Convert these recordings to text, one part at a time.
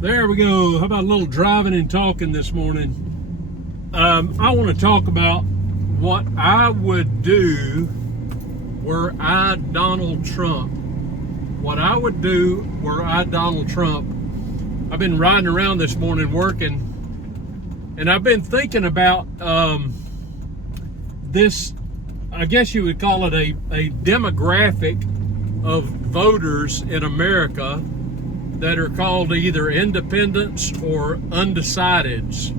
There we go. How about a little driving and talking this morning? I want to talk about what I would do were I Donald Trump. What I would do were I Donald Trump. I've been riding around this morning working, and I've been thinking about this, I guess you would call it a demographic of voters in America that are called either independents or undecideds.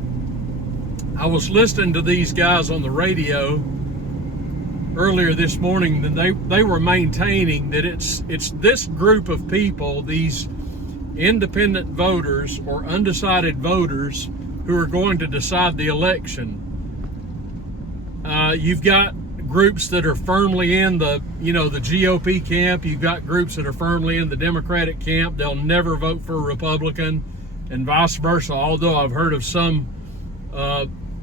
I was listening to these guys on the radio earlier this morning, and they were maintaining that it's this group of people, these independent voters or undecided voters, who are going to decide the election. You've got groups that are firmly in the GOP camp. You've got groups that are firmly in the Democratic camp. They'll never vote for a Republican, and vice versa. Although I've heard of some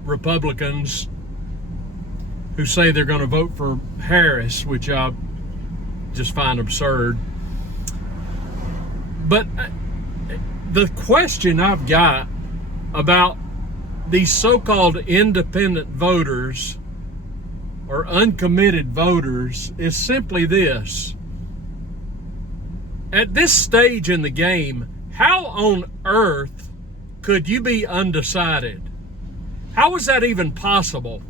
Republicans who say they're going to vote for Harris, which I just find absurd. But the question I've got about these so-called independent voters or uncommitted voters is simply this. At this stage in the game, how on earth could you be undecided? How is that even possible?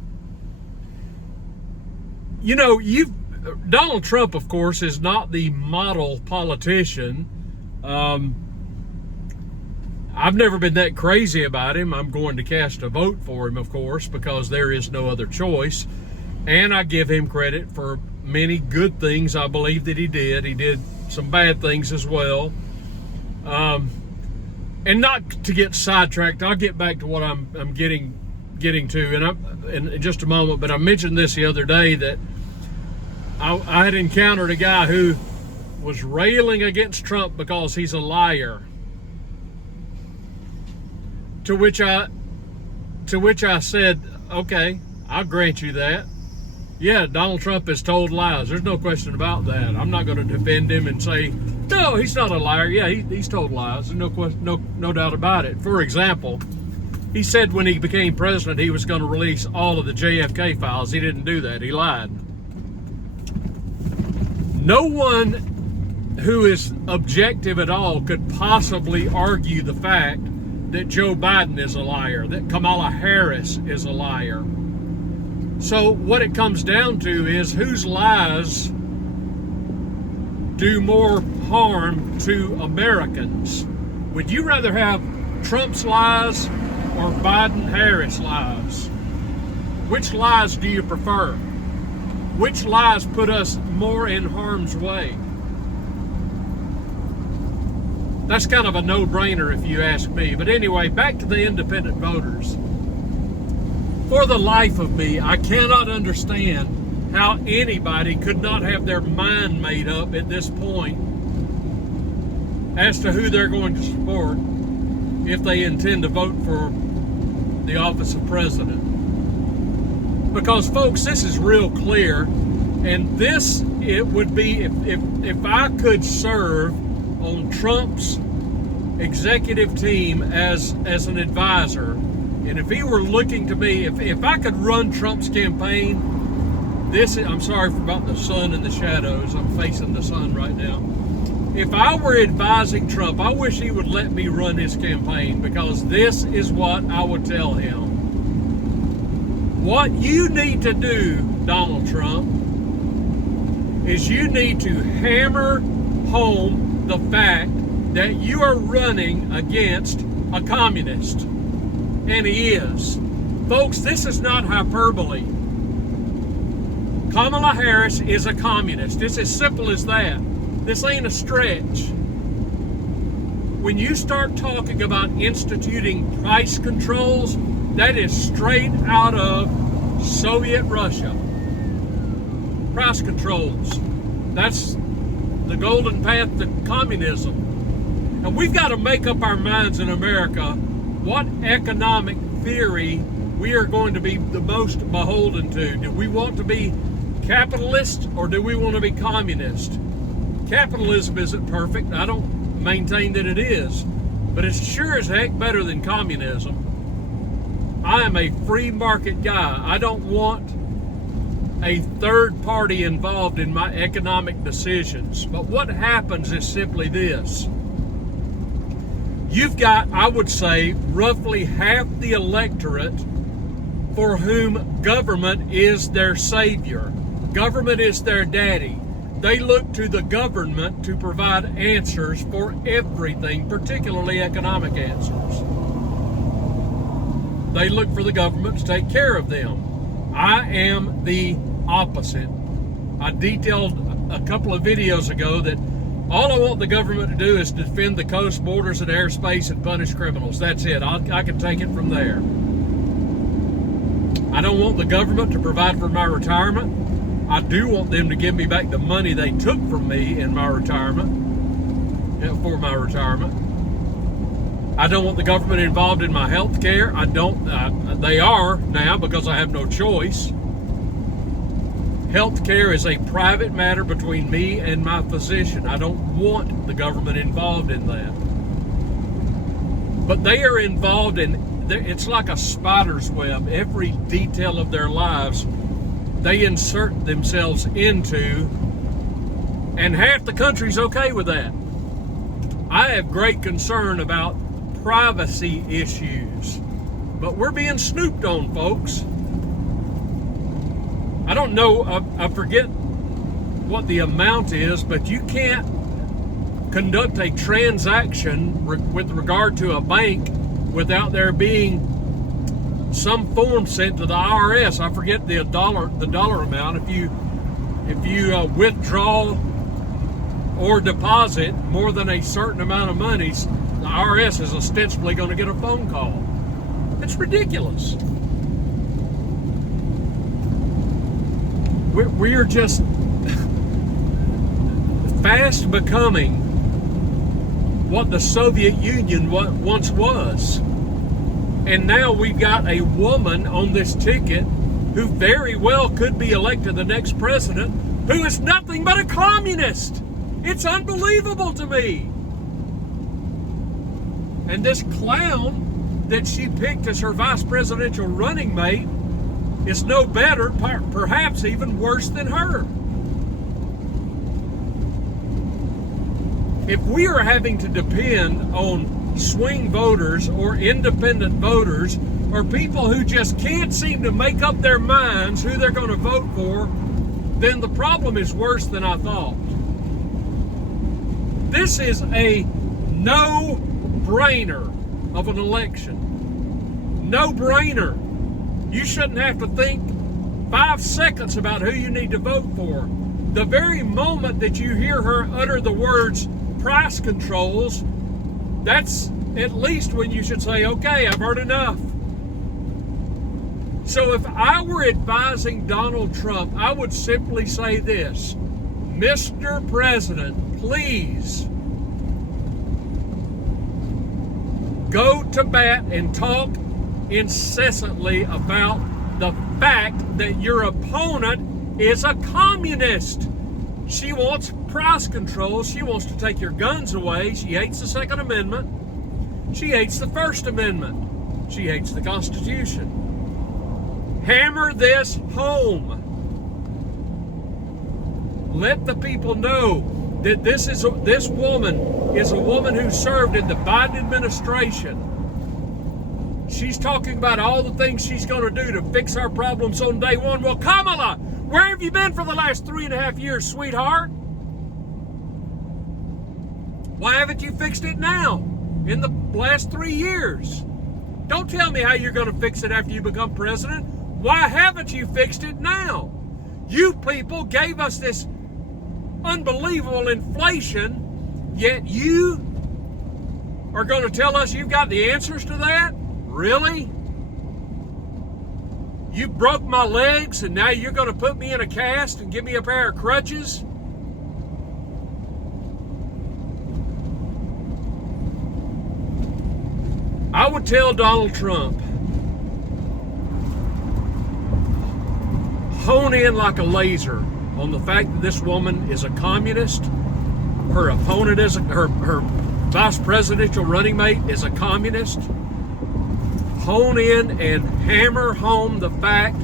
You know, Donald Trump, of course, is not the model politician. I've never been that crazy about him. I'm going to cast a vote for him, of course, because there is no other choice. And I give him credit for many good things I believe that he did. He did some bad things as well. And not to get sidetracked, I'll get back to what I'm getting to in just a moment. But I mentioned this the other day that I had encountered a guy who was railing against Trump because he's a liar. To which I said, okay, I'll grant you that. Yeah, Donald Trump has told lies. There's no question about that. I'm not going to defend him and say, no, he's not a liar. Yeah, he's told lies. There's no doubt about it. For example, he said when he became president he was going to release all of the JFK files. He didn't do that. He lied. No one who is objective at all could possibly argue the fact that Joe Biden is a liar, that Kamala Harris is a liar. So what it comes down to is whose lies do more harm to Americans. Would you rather have Trump's lies or Biden-Harris lies? Which lies do you prefer? Which lies put us more in harm's way? That's kind of a no-brainer if you ask me. But anyway, back to the independent voters. For the life of me, I cannot understand how anybody could not have their mind made up at this point as to who they're going to support if they intend to vote for the office of president. Because, folks, this is real clear, and it would be if I could serve on Trump's executive team as an advisor, and if he were looking to me, if I could run Trump's campaign, I'm sorry about the sun and the shadows. I'm facing the sun right now. If I were advising Trump, I wish he would let me run his campaign, because this is what I would tell him. What you need to do, Donald Trump, is you need to hammer home the fact that you are running against a communist. And he is. Folks, this is not hyperbole. Kamala Harris is a communist. It's as simple as that. This ain't a stretch. When you start talking about instituting price controls, that is straight out of Soviet Russia. Price controls. That's the golden path to communism. And we've got to make up our minds in America what economic theory we are going to be the most beholden to. Do we want to be capitalist or do we want to be communist? Capitalism isn't perfect. I don't maintain that it is. but it's sure as heck better than communism. I am a free market guy. I don't want a third party involved in my economic decisions. But what happens is simply this. You've got, I would say, roughly half the electorate for whom government is their savior. Government is their daddy. They look to the government to provide answers for everything, particularly economic answers. They look for the government to take care of them. I am the opposite. I detailed a couple of videos ago that all I want the government to do is defend the coast, borders, and airspace and punish criminals. That's it. I can take it from there. I don't want the government to provide for my retirement. I do want them to give me back the money they took from me in my retirement, for my retirement. I don't want the government involved in my health care. They are now because I have no choice. Health care is a private matter between me and my physician. I don't want the government involved in that. But they are involved in, it's like a spider's web. Every detail of their lives, they insert themselves into, and half the country's okay with that. I have great concern about privacy issues, but we're being snooped on, folks. I don't know, I forget what the amount is, but you can't conduct a transaction with regard to a bank without there being some form sent to the IRS. I forget the dollar amount. If you withdraw or deposit more than a certain amount of money, the IRS is ostensibly going to get a phone call. It's ridiculous. We're just fast becoming what the Soviet Union once was. And now we've got a woman on this ticket who very well could be elected the next president, who is nothing but a communist. It's unbelievable to me. And this clown that she picked as her vice presidential running mate is no better, perhaps even worse than her. If we are having to depend on swing voters or independent voters or people who just can't seem to make up their minds who they're going to vote for, then the problem is worse than I thought. This is a no-brainer of an election. No-brainer. You shouldn't have to think 5 seconds about who you need to vote for. The very moment that you hear her utter the words price controls, that's at least when you should say, okay, I've heard enough. So if I were advising Donald Trump, I would simply say this: Mr. President, please go to bat and talk incessantly about the fact that your opponent is a communist. She wants price control. She wants to take your guns away. She hates the Second Amendment. She hates the First Amendment. She hates the Constitution. Hammer this home. Let the people know that this woman is a woman who served in the Biden administration. She's talking about all the things she's going to do to fix our problems on day one. Well, Kamala, where have you been for the last 3.5 years, sweetheart? Why haven't you fixed it now in the last 3 years? Don't tell me how you're going to fix it after you become president. Why haven't you fixed it now? You people gave us this unbelievable inflation, yet you are going to tell us you've got the answers to that? Really? You broke my legs and now you're going to put me in a cast and give me a pair of crutches? I would tell Donald Trump, hone in like a laser on the fact that this woman is a communist. Her opponent is her vice presidential running mate is a communist, hone in and hammer home the fact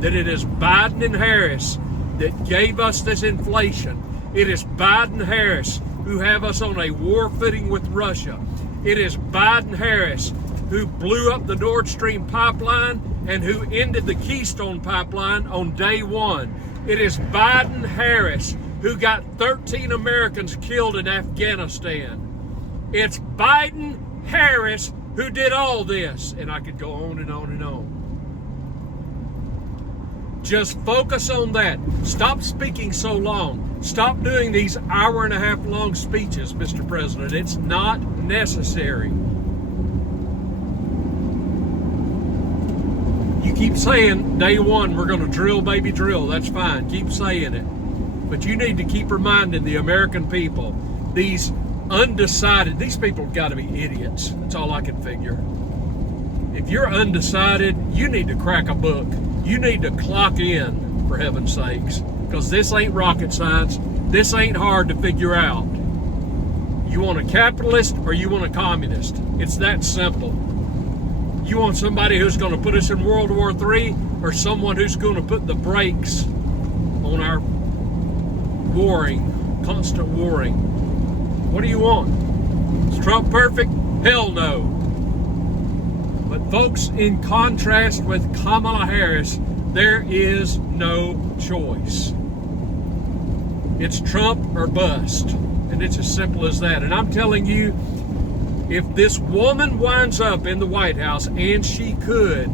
that it is Biden and Harris that gave us this inflation. It is Biden and Harris who have us on a war footing with Russia. It is Biden and Harris who blew up the Nord Stream pipeline and who ended the Keystone pipeline on day one. It is Biden and Harris who got 13 Americans killed in Afghanistan. It's Biden, Harris who did all this. And I could go on and on and on. Just focus on that. Stop speaking so long. Stop doing these hour-and-a-half long speeches, Mr. President. It's not necessary. You keep saying day one we're going to drill, baby, drill. That's fine. Keep saying it. But you need to keep reminding the American people, these undecided, these people have got to be idiots. That's all I can figure. If you're undecided, you need to crack a book. You need to clock in, for heaven's sakes, because this ain't rocket science. This ain't hard to figure out. You want a capitalist or you want a communist? It's that simple. You want somebody who's going to put us in World War III or someone who's going to put the brakes on our warring, constant warring? What do you want? Is Trump perfect? Hell no. But folks, in contrast with Kamala Harris, there is no choice. It's Trump or bust. And it's as simple as that. And I'm telling you, if this woman winds up in the White House, and she could,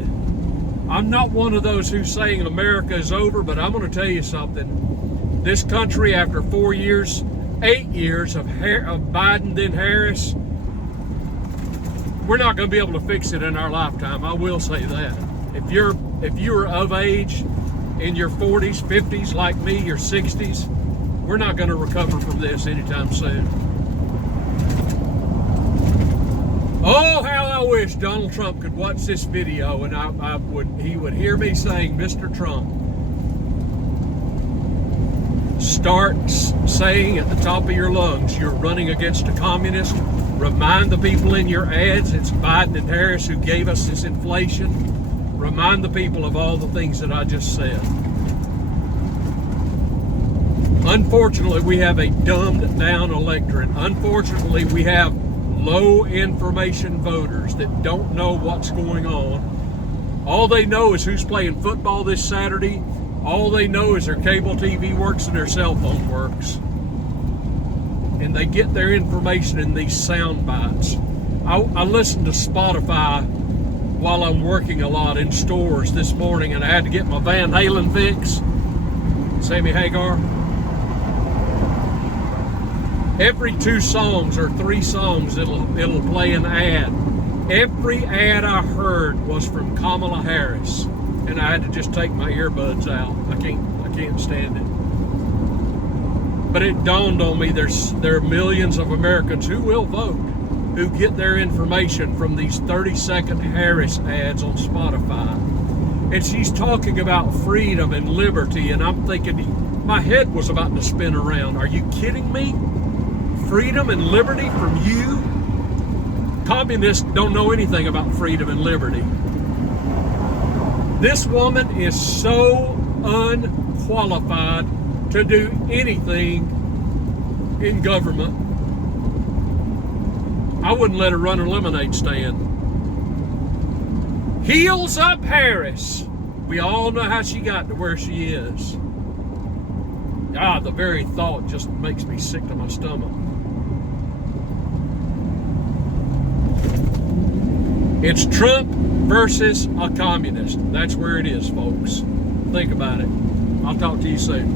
I'm not one of those who's saying America is over, but I'm going to tell you something. This country, after 4 years, 8 years of Biden then Harris, we're not going to be able to fix it in our lifetime. I will say that. If you're of age in your 40s, 50s like me, your 60s, we're not going to recover from this anytime soon. Oh, how I wish Donald Trump could watch this video and he would hear me saying, Mr. Trump, start saying at the top of your lungs you're running against a communist. Remind the people in your ads it's Biden and Harris who gave us this inflation. Remind the people of all the things that I just said. Unfortunately, we have a dumbed down electorate. Unfortunately, we have low information voters that don't know what's going on. All they know is who's playing football this Saturday. All they know is their cable TV works and their cell phone works. And they get their information in these sound bites. I listened to Spotify while I'm working a lot in stores this morning, and I had to get my Van Halen fix. Sammy Hagar. Every 2 songs or 3 songs, it'll play an ad. Every ad I heard was from Kamala Harris, and I had to just take my earbuds out. I can't stand it. But it dawned on me there are millions of Americans who will vote, who get their information from these 30-second Harris ads on Spotify. And she's talking about freedom and liberty, and I'm thinking, my head was about to spin around. Are you kidding me? Freedom and liberty from you? Communists don't know anything about freedom and liberty. This woman is so unqualified to do anything in government. I wouldn't let her run a lemonade stand. Heels up Harris. We all know how she got to where she is. The very thought just makes me sick to my stomach. It's Trump versus a communist. That's where it is, folks. Think about it. I'll talk to you soon.